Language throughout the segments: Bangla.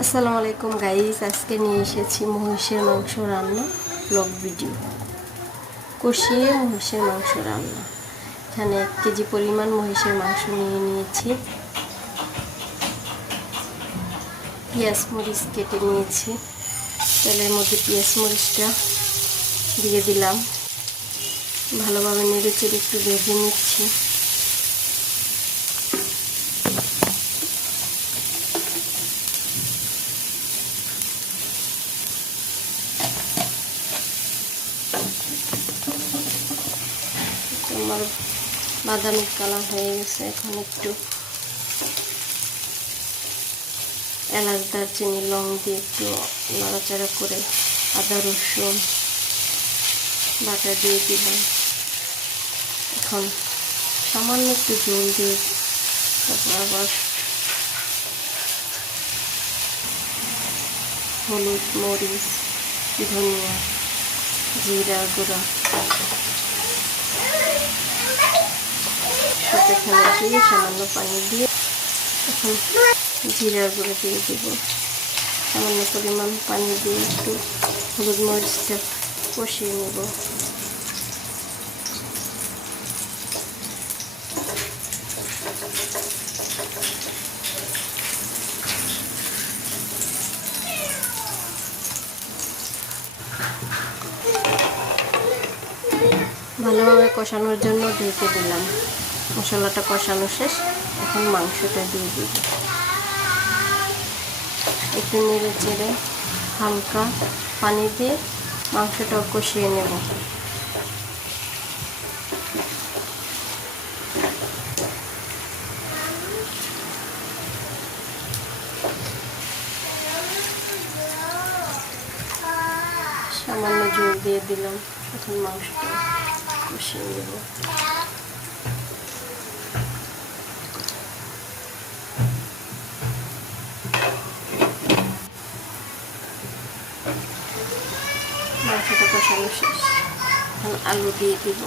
আসসালামু আলাইকুম গাইস, আজকে নিয়ে এসেছি মহিষের মাংস রান্না ব্লগ ভিডিও। কষিয়ে মহিষের মাংস রান্না। এখানে 1 কেজি পরিমাণ মহিষের মাংস নিয়ে নিয়েছি। পেঁয়াজ মরিচ কেটে নিয়েছি। তেলের মধ্যে পেঁয়াজ মরিচটা দিয়ে দিলাম। ভালোভাবে নেড়েচেড়ে একটু ভেজে নিচ্ছি। আমার বাদামি কালার হয়ে গেছে। এখন একটু এলাচ দারচিনি লং দিয়ে একটু নাড়াচাড়া করে আদা রসুন বাটা দিয়ে দিলাম। এখন সামান্য একটু জল দিয়ে তারপর আবার হলুদ মরিচ ধনিয়া জিরা গুঁড়া এখানে দিয়ে সামান্য পানি দিয়ে এখন জিরার গুঁড়ো দিয়ে দেব। সামান্য পরিমাণ পানি দিয়ে একটু হলুদ মরিচটা কষিয়ে নেব। ভালোভাবে কষানোর জন্য ঢেকে দিলাম। মশলাটা কষানো শেষ। এখন মাংসটা দিয়ে দিব। একটু নেড়ে চেড়ে হালকা পানি দিয়ে মাংসটাও কষিয়ে নেব। সামান্য জল দিয়ে দিলাম। এখন মাংসটা কষিয়ে নেব। মাংসটা কষানো শেষ। এখন আলু দিয়ে দিব।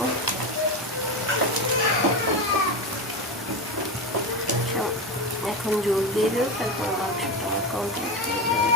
এখন জল দিয়ে দেব। তারপর মাংসটা কমপ্লিট হয়ে যাবে।